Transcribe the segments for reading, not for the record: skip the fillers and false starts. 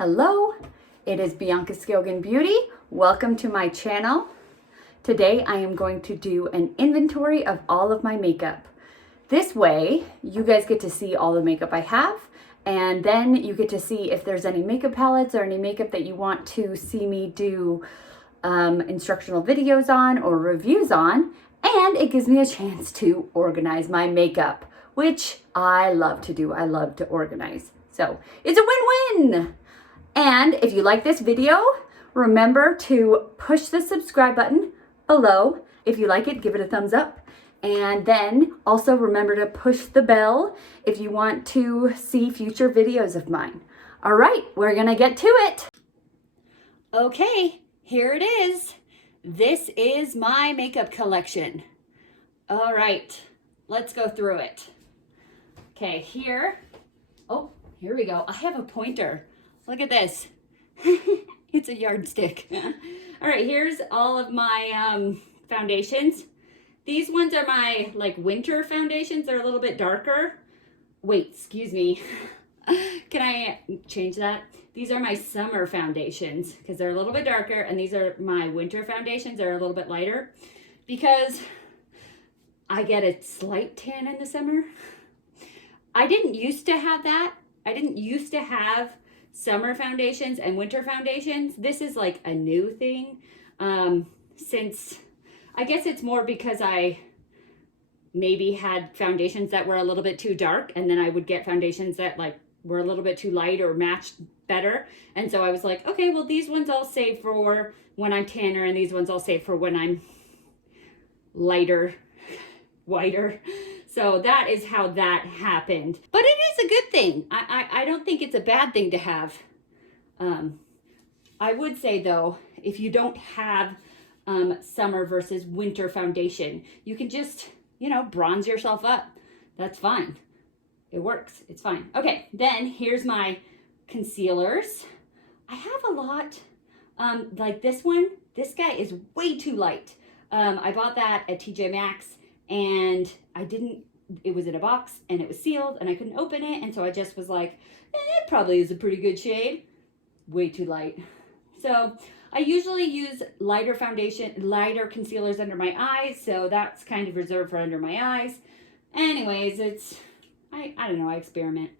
Hello, it is Bianca Skilgan Beauty. Welcome to my channel. Today I am going to do an inventory of all of my makeup. This way you guys get to see all the makeup I have, and then you get to see if there's any makeup palettes or any makeup that you want to see me do instructional videos on or reviews on, and it gives me a chance to organize my makeup, which I love to do. I love to organize. So it's a win-win. And if you like this video, remember to push the subscribe button below. If you like it, give it a thumbs up. And then also remember to push the bell if you want to see future videos of mine. All right, we're gonna get to it. Okay, here it is. This is my makeup collection. All right, let's go through it. Okay, here we go. I have a pointer. Look at this. It's a yardstick. All right, here's all of my foundations. These ones are my winter foundations. They're a little bit darker. Wait, excuse me. Can I change that? These are my summer foundations because they're a little bit darker, and these are my winter foundations. They're a little bit lighter because I get a slight tan in the summer. I didn't used to have that. I didn't used to have summer foundations and winter foundations. This is like a new thing. Since I guess it's more because I maybe had foundations that were a little bit too dark, and then I would get foundations that were a little bit too light or matched better. And so I was like, okay, well, these ones I'll save for when I'm tanner, and these ones I'll save for when I'm lighter, whiter. So that is how that happened. But it is a good thing. I don't think it's a bad thing to have. I would say, though, if you don't have summer versus winter foundation, you can just, bronze yourself up. That's fine. It works. It's fine. Okay, then here's my concealers. I have a lot. Like this one. This guy is way too light. I bought that at TJ Maxx. And it was in a box and it was sealed and I couldn't open it. And so I just was like, it probably is a pretty good shade. Way too light. So I usually use lighter concealers under my eyes. So that's kind of reserved for under my eyes. Anyways, I don't know, I experiment.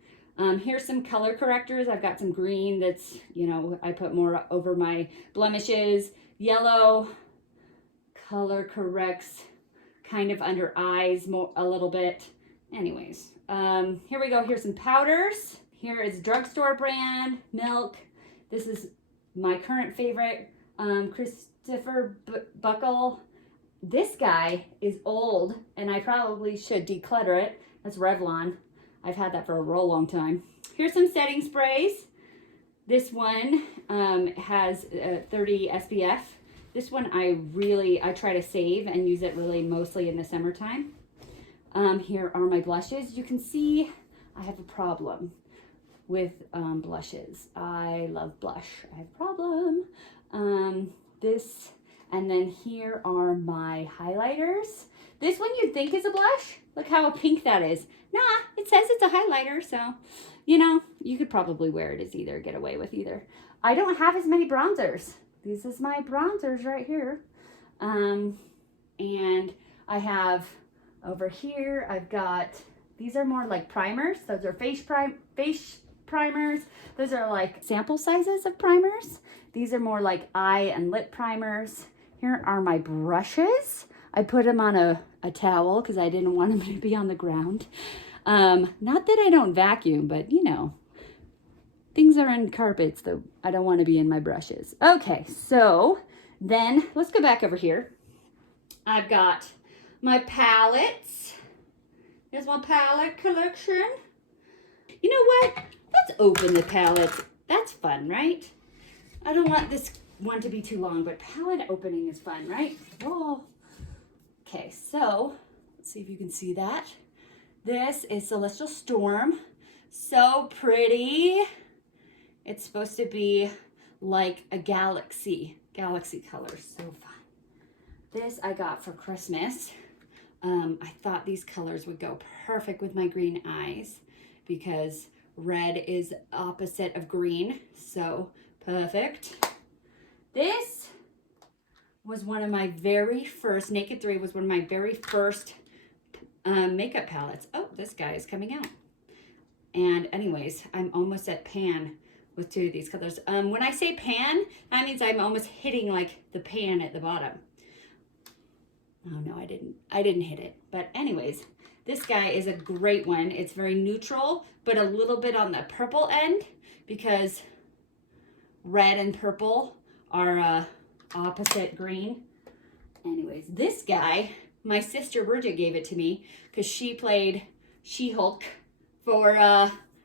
Here's some color correctors. I've got some green that's, I put more over my blemishes. Yellow color corrects kind of under eyes a little bit. Anyways, here we go. Here's some powders. Here is drugstore brand Milk. This is my current favorite, Christopher Buckle. This guy is old and I probably should declutter it. That's Revlon. I've had that for a real long time. Here's some setting sprays. This one has 30 SPF. This one I try to save and use it really mostly in the summertime. Here are my blushes. You can see I have a problem with blushes. I love blush. I have a problem. And then here are my highlighters. This one you'd think is a blush. Look how pink that is. Nah, it says it's a highlighter, so you could probably wear it as either, get away with either. I don't have as many bronzers. These is my bronzers right here. And I have over here, I've got, these are more like primers. Those are face primers. Those are like sample sizes of primers. These are more like eye and lip primers. Here are my brushes. I put them on a towel because I didn't want them to be on the ground. Not that I don't vacuum, but things are in carpets that I don't want to be in my brushes. Okay, so then let's go back over here. I've got my palettes. Here's my palette collection. You know what? Let's open the palettes. That's fun, right? I don't want this one to be too long, but palette opening is fun, right? Oh. Okay, so let's see if you can see that. This is Celestial Storm. So pretty. It's supposed to be like a galaxy color. So fun. This I got for Christmas. I thought these colors would go perfect with my green eyes because red is opposite of green, so perfect. This was one of my very first, Naked 3 was one of my very first makeup palettes. Oh, this guy is coming out. And anyways, I'm almost at pan with 2 of these colors. When I say pan, that means I'm almost hitting like the pan at the bottom. Oh no, I didn't hit it. But anyways, this guy is a great one. It's very neutral, but a little bit on the purple end because red and purple are opposite green. Anyways, this guy, my sister Bridget gave it to me because she played She-Hulk for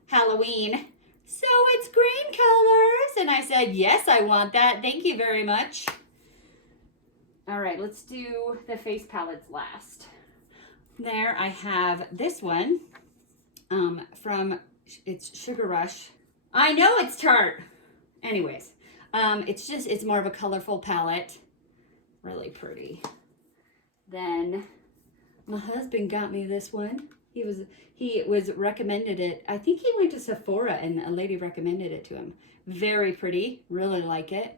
Halloween. So it's green colors. And I said, yes, I want that. Thank you very much. All right, let's do the face palettes last. There I have this one from, it's Sugar Rush. I know it's Tarte. Anyways, it's more of a colorful palette. Really pretty. Then my husband got me this one. He was recommended it. I think he went to Sephora and a lady recommended it to him. Very pretty, really like it.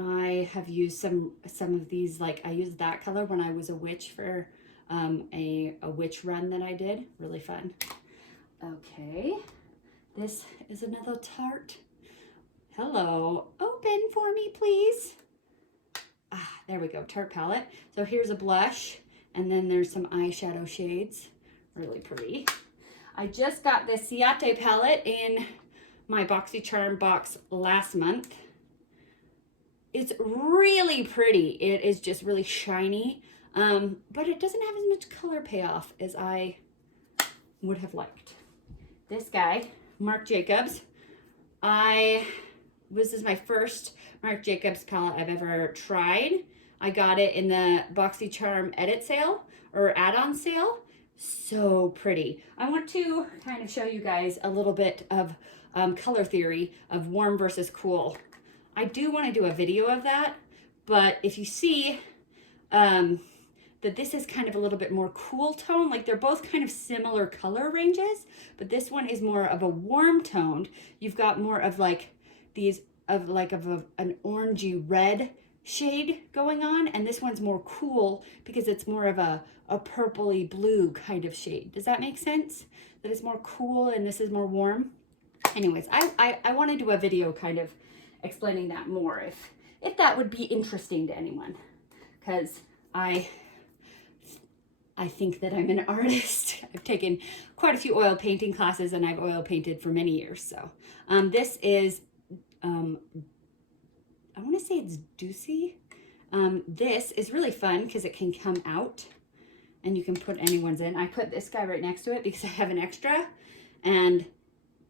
I have used some of these, like I used that color when I was a witch for a witch run that I did. Really fun. Okay, this is another Tarte. Hello, open for me, please. Ah, there we go, Tarte palette. So here's a blush, and then there's some eyeshadow shades. Really pretty. I just got this Tarte palette in my BoxyCharm box last month. It's really pretty. It is just really shiny, but it doesn't have as much color payoff as I would have liked. This guy, Marc Jacobs. This is my first Marc Jacobs palette I've ever tried. I got it in the BoxyCharm edit sale or add-on sale. So pretty. I want to kind of show you guys a little bit of color theory of warm versus cool. I do want to do a video of that, but if you see that this is kind of a little bit more cool tone, like they're both kind of similar color ranges, but this one is more of a warm toned. You've got more of like these of an orangey red shade going on, and this one's more cool because it's more of a purpley blue kind of shade. Does that make sense? That it's more cool and this is more warm. Anyways, I want to do a video kind of explaining that more if that would be interesting to anyone, because I think that I'm an artist. I've taken quite a few oil painting classes and I've oil painted for many years. So this is I want to say it's Juicy. This is really fun because it can come out and you can put anyone's in. I put this guy right next to it because I have an extra and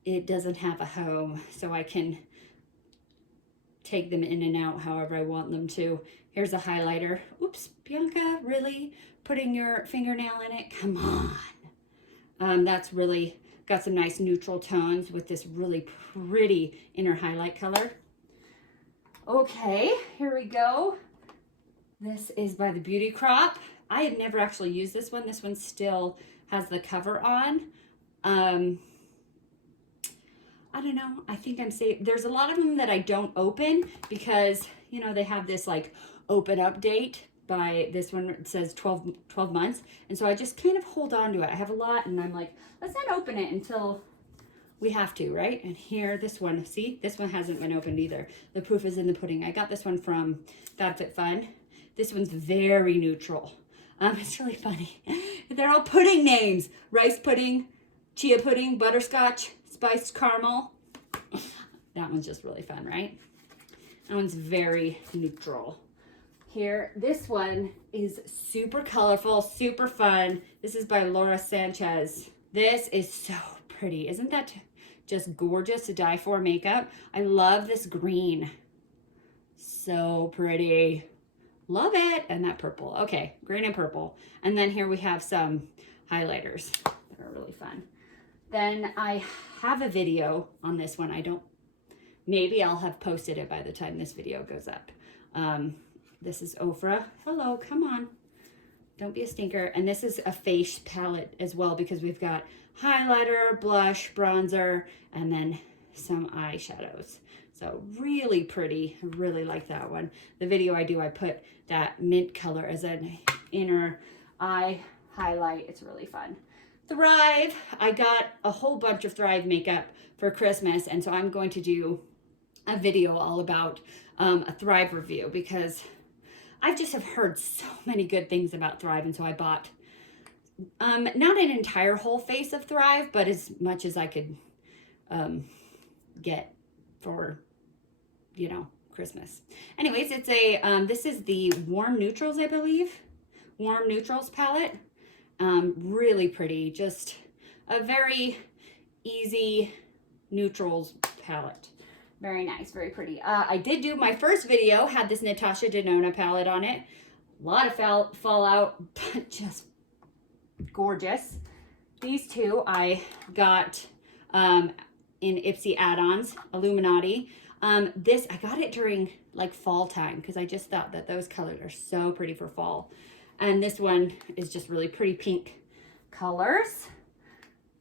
it doesn't have a home, so I can take them in and out however I want them to. Here's a highlighter. Oops, Bianca, really? Putting your fingernail in it? Come on. That's really got some nice neutral tones with this really pretty inner highlight color. Okay, here we go. This is by the Beauty Crop. I have never actually used this one. This one still has the cover on. I don't know. I think I'm safe. There's a lot of them that I don't open because, you know, they have this like open up date. By this one, it says 12 months. And so I just kind of hold on to it. I have a lot and I'm like, let's not open it until we have to, right? And here, this one, see, this one hasn't been opened either. The proof is in the pudding. I got this one from FabFitFun. This one's very neutral. It's really funny. They're all pudding names. Rice pudding, chia pudding, butterscotch, spiced caramel. That one's just really fun, right? That one's very neutral. Here, this one is super colorful, super fun. This is by Laura Sanchez. This is so pretty. Isn't that just gorgeous to die for makeup? I love this green. So pretty. Love it. And that purple. Okay, green and purple. And then here we have some highlighters that are really fun. Then I have a video on this one. Maybe I'll have posted it by the time this video goes up. This is Ofra. Hello, come on. Don't be a stinker. And this is a face palette as well because we've got highlighter, blush, bronzer, and then some eyeshadows. So really pretty. I really like that one. The video I do, I put that mint color as an inner eye highlight. It's really fun. Thrive. I got a whole bunch of Thrive makeup for Christmas, and so I'm going to do a video all about a Thrive review because I just have heard so many good things about Thrive, and so I bought not an entire whole face of Thrive, but as much as I could get for, you know, Christmas. Anyways, it's a, this is the Warm Neutrals, I believe. Warm Neutrals palette. Really pretty. Just a very easy neutrals palette. Very nice, very pretty. I did do my first video, had this Natasha Denona palette on it. A lot of fallout, but just gorgeous. These two I got in Ipsy add-ons, Illuminati. This, I got it during like fall time because I just thought that those colors are so pretty for fall. And this one is just really pretty pink colors.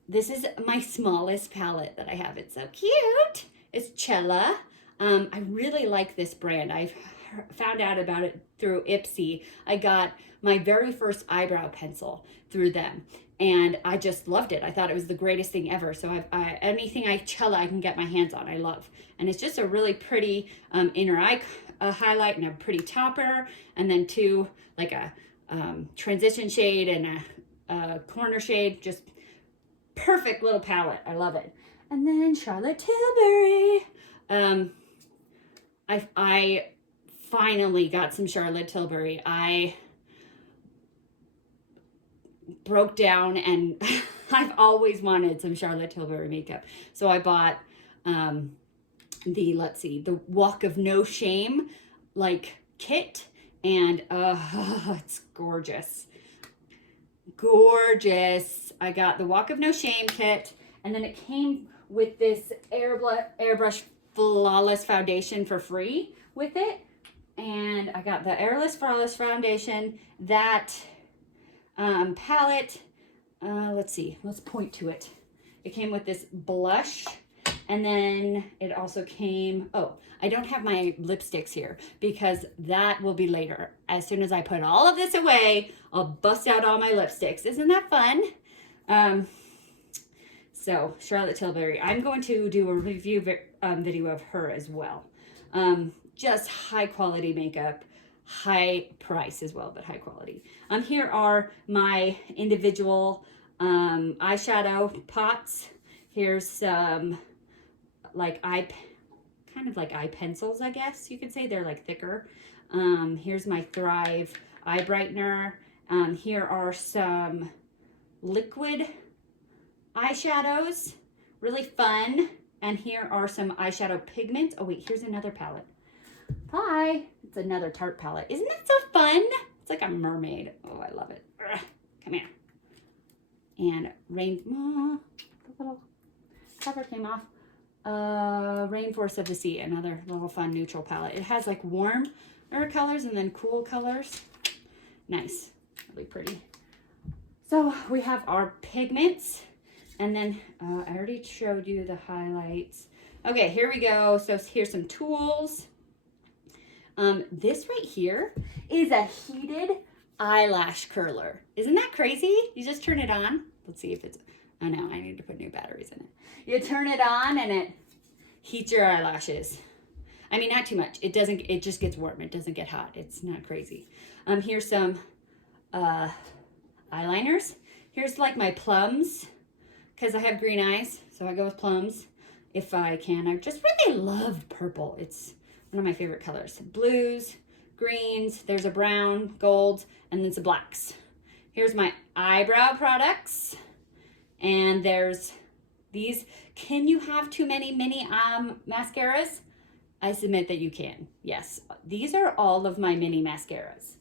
This is my smallest palette that I have. It's so cute. It's Cella. I really like this brand. I've found out about it through Ipsy. I got my very first eyebrow pencil through them, and I just loved it. I thought it was the greatest thing ever. So anything Cella I can get my hands on, I love. And it's just a really pretty inner eye highlight and a pretty topper, and then two, like a transition shade and a corner shade. Just perfect little palette. I love it. And then Charlotte Tilbury. I finally got some Charlotte Tilbury. I broke down and I've always wanted some Charlotte Tilbury makeup. So I bought the Walk of No Shame like kit, and it's gorgeous. Gorgeous. I got the Walk of No Shame kit, and then it came with this Airbrush Flawless Foundation for free with it. And I got the Airless Flawless Foundation, that palette. Let's see, let's point to it. It came with this blush, and then it also came, oh, I don't have my lipsticks here because that will be later. As soon as I put all of this away, I'll bust out all my lipsticks. Isn't that fun? So Charlotte Tilbury, I'm going to do a review video of her as well. Just high quality makeup, high price as well, but high quality. Here are my individual eyeshadow pots. Here's some like kind of like eye pencils, I guess you could say. They're like thicker. Here's my Thrive eye brightener. Here are some liquid eyeshadows, really fun. And here are some eyeshadow pigments. Oh wait, here's another palette. Hi, it's another Tarte palette. Isn't that so fun? It's like a mermaid. Oh, I love it. Ugh, come here. And the little cover came off. Rainforest of the Sea, another little fun neutral palette. It has like warmer colors and then cool colors. Nice, really pretty. So we have our pigments, and then I already showed you the highlights. Okay, here we go. So here's some tools. This right here is a heated eyelash curler. Isn't that crazy? You just turn it on. Let's see if it's, oh no, I need to put new batteries in it. You turn it on and it heats your eyelashes. I mean, not too much. It doesn't, it just gets warm. It doesn't get hot. It's not crazy. Here's some eyeliners. Here's like my plums, because I have green eyes, so I go with plums if I can. I just really love purple. It's one of my favorite colors. Blues, greens, there's a brown, gold, and then some blacks. Here's my eyebrow products. And there's these. Can you have too many mini mascaras? I submit that you can. Yes, these are all of my mini mascaras.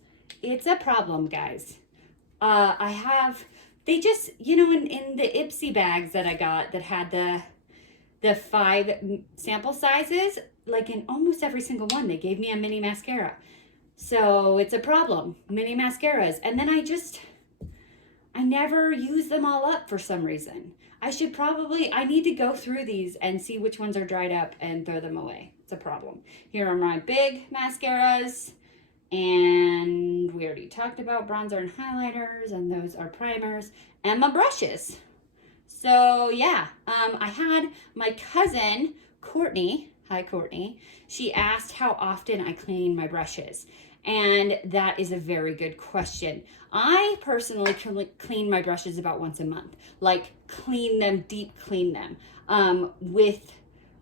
It's a problem, guys. I have, they just, you know, in the Ipsy bags that I got that had the 5 sample sizes, like in almost every single one, they gave me a mini mascara. So it's a problem, mini mascaras. And then I never use them all up for some reason. I need to go through these and see which ones are dried up and throw them away. It's a problem. Here are my big mascaras. And we already talked about bronzer and highlighters, and those are primers, and my brushes. So yeah, I had my cousin, Courtney, hi Courtney, she asked how often I clean my brushes. And that is a very good question. I personally clean my brushes about once a month, like clean them, deep clean them, with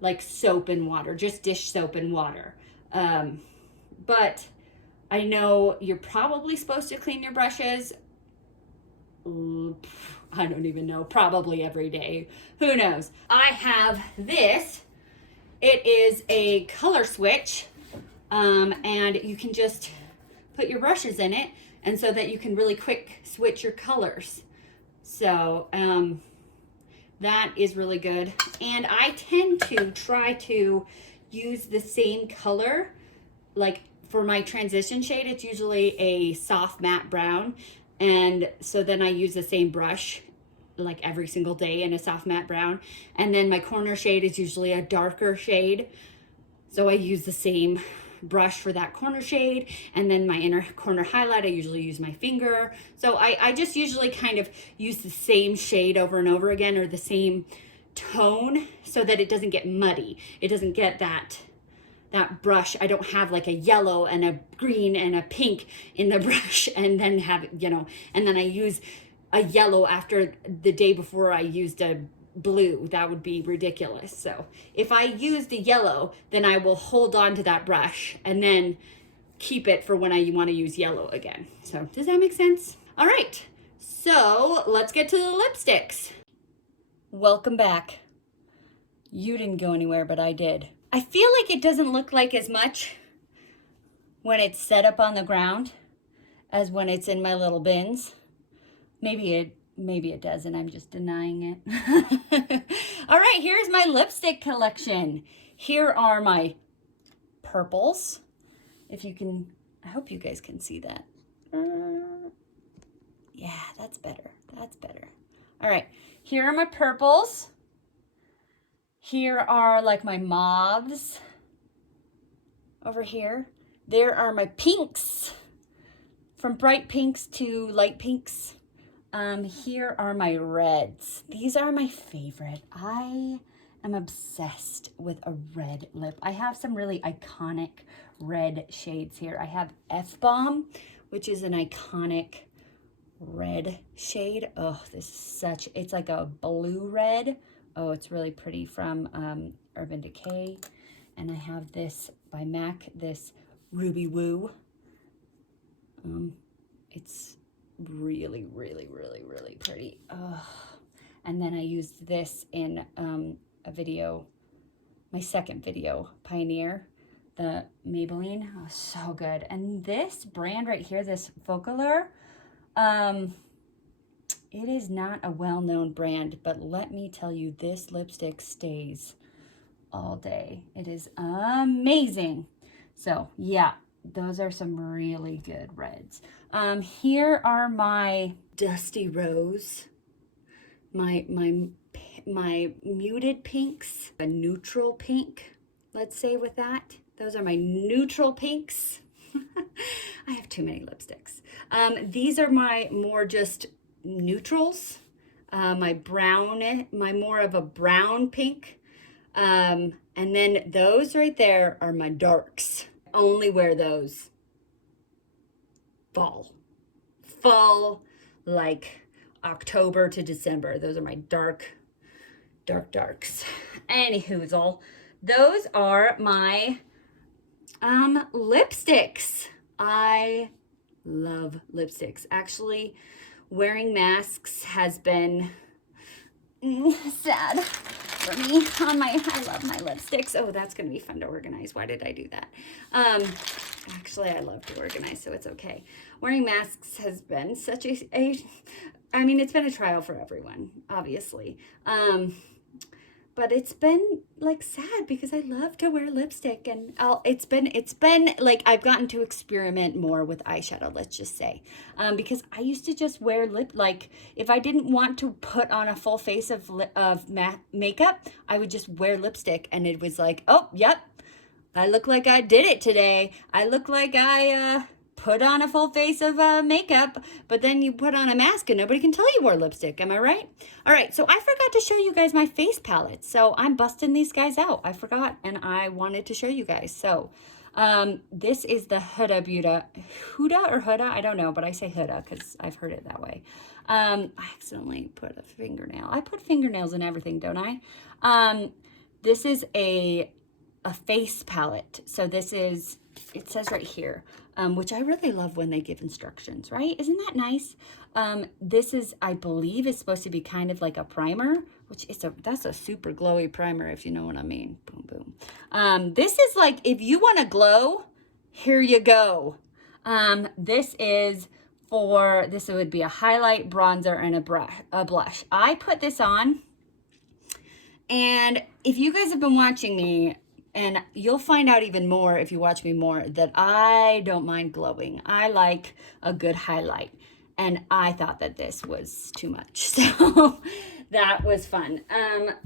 like soap and water, just dish soap and water. But I know you're probably supposed to clean your brushes, I don't even know, probably every day. Who knows? I have this. It is a color switch, and you can just put your brushes in it, and so that you can really quick switch your colors. So that is really good. And I tend to try to use the same color, like for my transition shade, it's usually a soft matte brown. And so then I use the same brush like every single day in a soft matte brown. And then my corner shade is usually a darker shade. So I use the same brush for that corner shade. And then my inner corner highlight, I usually use my finger. So I just usually kind of use the same shade over and over again, or the same tone, so that it doesn't get muddy. It doesn't get that brush. I don't have like a yellow and a green and a pink in the brush and then have, you know, and then I use a yellow after the day before I used a blue. That would be ridiculous. So if I use the yellow, then I will hold on to that brush and then keep it for when I want to use yellow again. So does that make sense? All right, so let's get to the lipsticks. Welcome back. You didn't go anywhere, but I did. I feel like it doesn't look like as much when it's set up on the ground as when it's in my little bins. Maybe it does, and I'm just denying it. All right, here's my lipstick collection. Here are my purples. If you can, I hope you guys can see that. Yeah, that's better. That's better. All right, here are my purples. Here are like my mauves over here. There are my pinks, from bright pinks to light pinks. Here are my reds. These are my favorite. I am obsessed with a red lip. I have some really iconic red shades here. I have F-Bomb, which is an iconic red shade. Oh, this is such, it's like a blue red. Oh, it's really pretty, from Urban Decay. And I have this by MAC, this Ruby Woo. It's really, really, really, really pretty. Oh. And then I used this in a video, my second video, Pioneer, the Maybelline. Oh, so good. And this brand right here, this Focalure, it is not a well-known brand, but let me tell you, this lipstick stays all day. It is amazing. So yeah, those are some really good reds. Here are my Dusty Rose, my muted pinks, a neutral pink, let's say with that. Those are my neutral pinks. I have too many lipsticks. These are my more just neutrals. My brown, my more of a brown pink. And then those right there are my darks. Only wear those fall, like October to December. Those are my darks. Anyhoozle, those are my lipsticks. I love lipsticks. Actually, wearing masks has been sad for me. I love my lipsticks. Oh, that's gonna be fun to organize. Why did I do that? Actually, I love to organize, so it's okay. Wearing masks has been such I mean, it's been a trial for everyone, obviously. But it's been like sad because I love to wear lipstick, and it's been like I've gotten to experiment more with eyeshadow, let's just say, because I used to just wear like if I didn't want to put on a full face of makeup, I would just wear lipstick, and it was like, oh, yep, I look like I did it today. I look like I put on a full face of makeup, but then you put on a mask and nobody can tell you wore lipstick. Am I right? All right, so I forgot to show you guys my face palettes. So I'm busting these guys out. I forgot, and I wanted to show you guys. So this is the Huda, I don't know, but I say Huda because I've heard it that way. I accidentally put a fingernail. I put fingernails in everything, don't I? This is a face palette. So this is, it says right here, which I really love when they give instructions, right? Isn't that nice? This is, I believe, is supposed to be kind of like a primer, which is that's a super glowy primer, if you know what I mean. Boom, boom. This is like, if you want to glow, here you go. This is for, this would be a highlight, bronzer, and a blush. I put this on, and if you guys have been watching me, and you'll find out even more if you watch me more, that I don't mind glowing. I like a good highlight. And I thought that this was too much. So that was fun.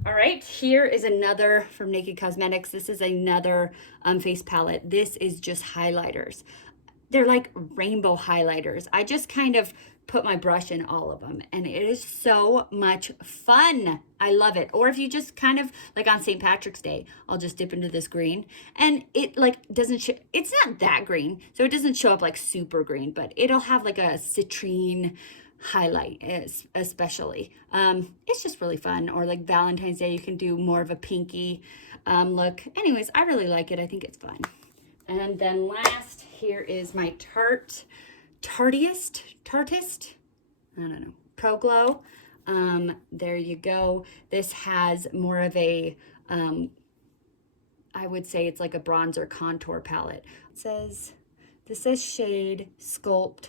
All right, here is another from Naked Cosmetics. This is another face palette. This is just highlighters. They're like rainbow highlighters. I just kind of put my brush in all of them, and it is so much fun. I love it. Or if you just kind of like on St. Patrick's Day, I'll just dip into this green, and it like doesn't it's not that green, so it doesn't show up like super green, but it'll have like a citrine highlight especially. It's just really fun. Or like Valentine's Day, you can do more of a pinky look. Anyways, I really like it. I think it's fun. And then last, here is my Tartist, I don't know, Pro Glow. There you go. This has more of a, I would say it's like a bronzer contour palette. This says Shade, Sculpt,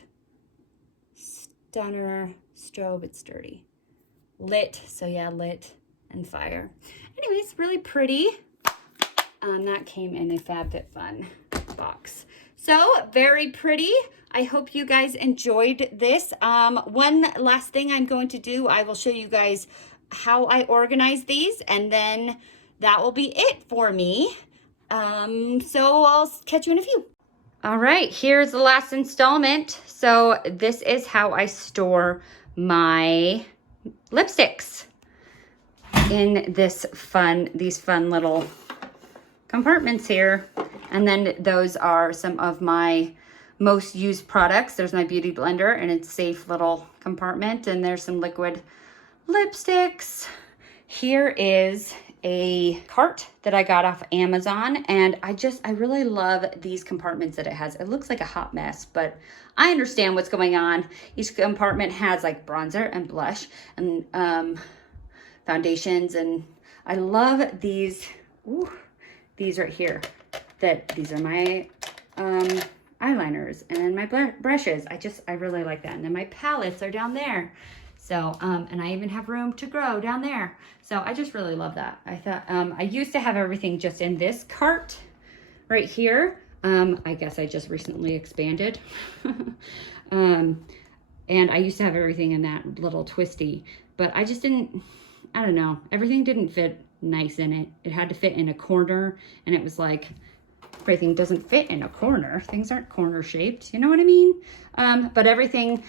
Stunner, Strobe, it's dirty. Lit, so yeah, Lit and Fire. Anyways, really pretty. That came in a FabFitFun box. So very pretty. I hope you guys enjoyed this. One last thing I'm going to do, I will show you guys how I organize these, and then that will be it for me. So I'll catch you in a few. All right, here's the last installment. So this is how I store my lipsticks in these fun little compartments here. And then those are some of my most used products. There's my beauty blender, and it's a safe little compartment, and there's some liquid lipsticks. Here is a cart that I got off Amazon, and I really love these compartments that it has. It looks like a hot mess, but I understand what's going on. Each compartment has like bronzer and blush and foundations, and I love these. Ooh, these right here. These are my eyeliners, and then my brushes. I really like that. And then my palettes are down there. So, and I even have room to grow down there. So I just really love that. I thought, I used to have everything just in this cart right here. I guess I just recently expanded. And I used to have everything in that little twisty, but I just didn't, I don't know. Everything didn't fit nice in it. It had to fit in a corner, and it was like, everything doesn't fit in a corner. Things aren't corner shaped. You know what I mean? But everything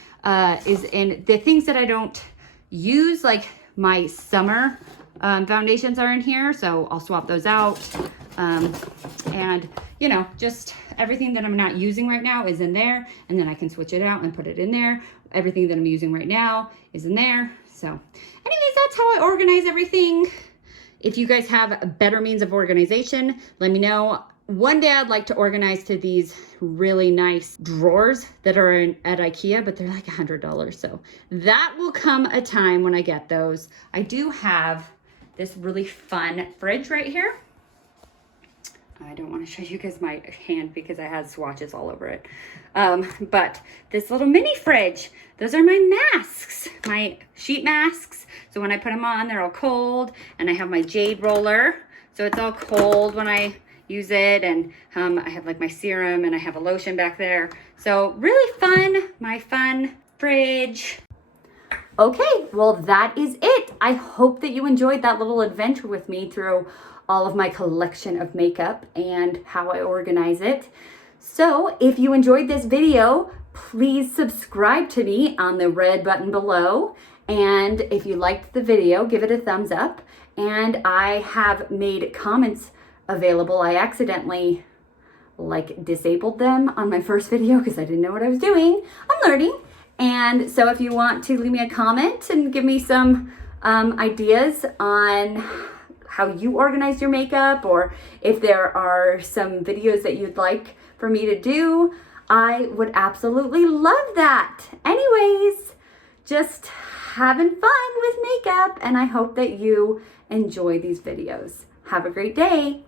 is in the things that I don't use, like my summer foundations are in here. So I'll swap those out. And you know, just everything that I'm not using right now is in there. And then I can switch it out and put it in there. Everything that I'm using right now is in there. So anyways, that's how I organize everything. If you guys have better means of organization, let me know. One day I'd like to organize to these really nice drawers that are at IKEA, but they're like $100. So that will come a time when I get those. I do have this really fun fridge right here. I don't want to show you guys my hand because I had swatches all over it. But this little mini fridge, those are my masks, my sheet masks. So when I put them on, they're all cold. And I have my jade roller. So it's all cold when I use it, and I have like my serum and I have a lotion back there. So really fun, my fun fridge. Okay, well that is it. I hope that you enjoyed that little adventure with me through all of my collection of makeup and how I organize it. So if you enjoyed this video, please subscribe to me on the red button below. And if you liked the video, give it a thumbs up. And I have made comments available. I accidentally disabled them on my first video because I didn't know what I was doing. I'm learning. And so if you want to leave me a comment and give me some ideas on how you organize your makeup, or if there are some videos that you'd like for me to do, I would absolutely love that. Anyways, just having fun with makeup, and I hope that you enjoy these videos. Have a great day.